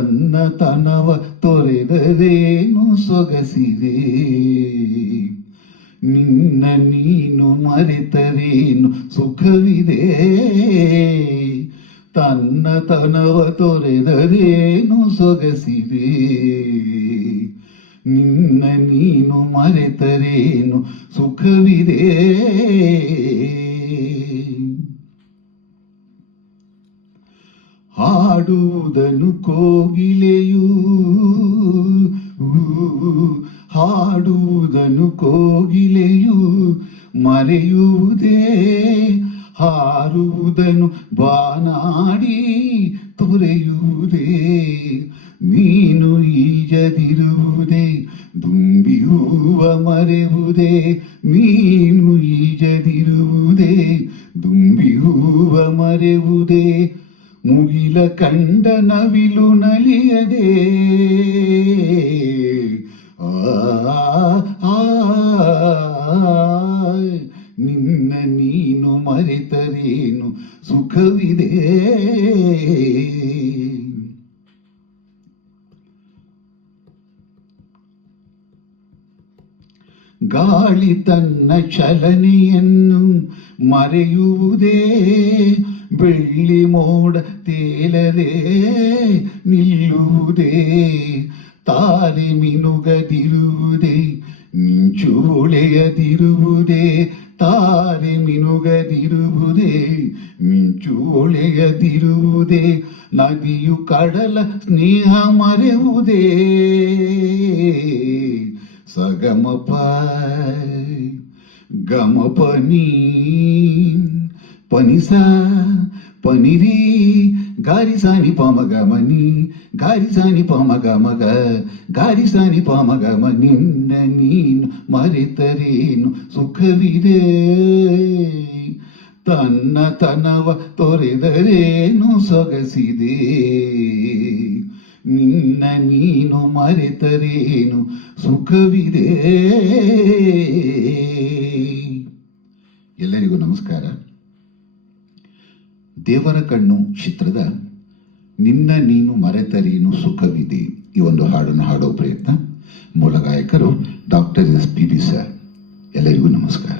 ತನ್ನತನವ ತೊರೆದರೇನು ಸೊಗಸಿದೆ, ನಿನ್ನ ನೀನು ಮರೆತರೇನು ಸುಖವಿದೆ. ತನ್ನತನವ ತೊರೆದರೇನು ಸೊಗಸಿದೆ, ನಿನ್ನ ನೀನು ಮರೆತರೇನು ಸುಖವಿದೆ. ಹಾಡುವುದನ್ನು ಕೋಗಿಲೆಯೂ, ಹಾಡುವುದನ್ನು ಕೋಗಿಲೆಯು ಮರೆಯುವುದೇ, ಹಾರುವುದನ್ನು ಬಾನಾಡಿ ತೊರೆಯುವುದೇ. ಮೀನು ಈಜದಿರುವುದೇ, ದುಂಬಿಯೂವ ಮರೆಯುವುದೇ. ಮೀನು ಈಜದಿರುವುದೇ, ದುಂಬಿಯೂವ ಮರೆಯುವುದೇ. ಮುಗಿಲ ಕಂಡ ನವಿಲು ನಲಿಯದೆ, ನಿನ್ನ ನೀನು ಮರೆತರೇನು ಸುಖವಿದೆ. ಗಾಳಿ ತನ್ನ ಚಲನೆಯನ್ನು ಮರೆಯುವುದೇ, ಬೆಳ್ಳಿ ಮೋಡ ತೇಲದೆ ನಿಲ್ಲುವುದೇ. ತಾರೆ ಮಿನುಗದಿರುವುದೇ, ಮಿಂಚು ಹೊಳೆಯದಿರುವುದೇ. ತಾರೆ ಮಿನುಗದಿರುವುದೇ, ಮಿಂಚು ಹೊಳೆಯದಿರುವುದೇ. ನದಿಯು ಕಡಲ ಸ್ನೇಹ ಮರೆಯುವುದೇ. ಸಗಮಪ ಗಮಪನಿ ಪನಿಸ ಪನಿರಿ ಗಾರಿಸಾನಿ ಪಮಗಮನಿ, ಗಾರಿಸಾನಿ ಪಮಗಮಗ, ಗಾರಿಸಾನಿ ಪಮಗಮ. ನಿನ್ನ ನೀನು ಮರೆತರೇನು ಸುಖವಿದೆ, ತನ್ನತನವ ತೊರೆದರೇನು ಸೊಗಸಿದೆ. ನಿನ್ನ ನೀನು ಮರೆತರೇನು ಸುಖವಿದೆ. ಎಲ್ಲರಿಗೂ ನಮಸ್ಕಾರ. ದೇವರ ಕಣ್ಣು ಚಿತ್ರದ ನಿನ್ನ ನೀನು ಮರೆತರೇನು ಸುಖವಿದೆ ಈ ಒಂದು ಹಾಡನ್ನು ಹಾಡೋ ಪ್ರಯತ್ನ. ಮೂಲ ಗಾಯಕರು doctor S P B sir. ಎಲ್ಲರಿಗೂ ನಮಸ್ಕಾರ.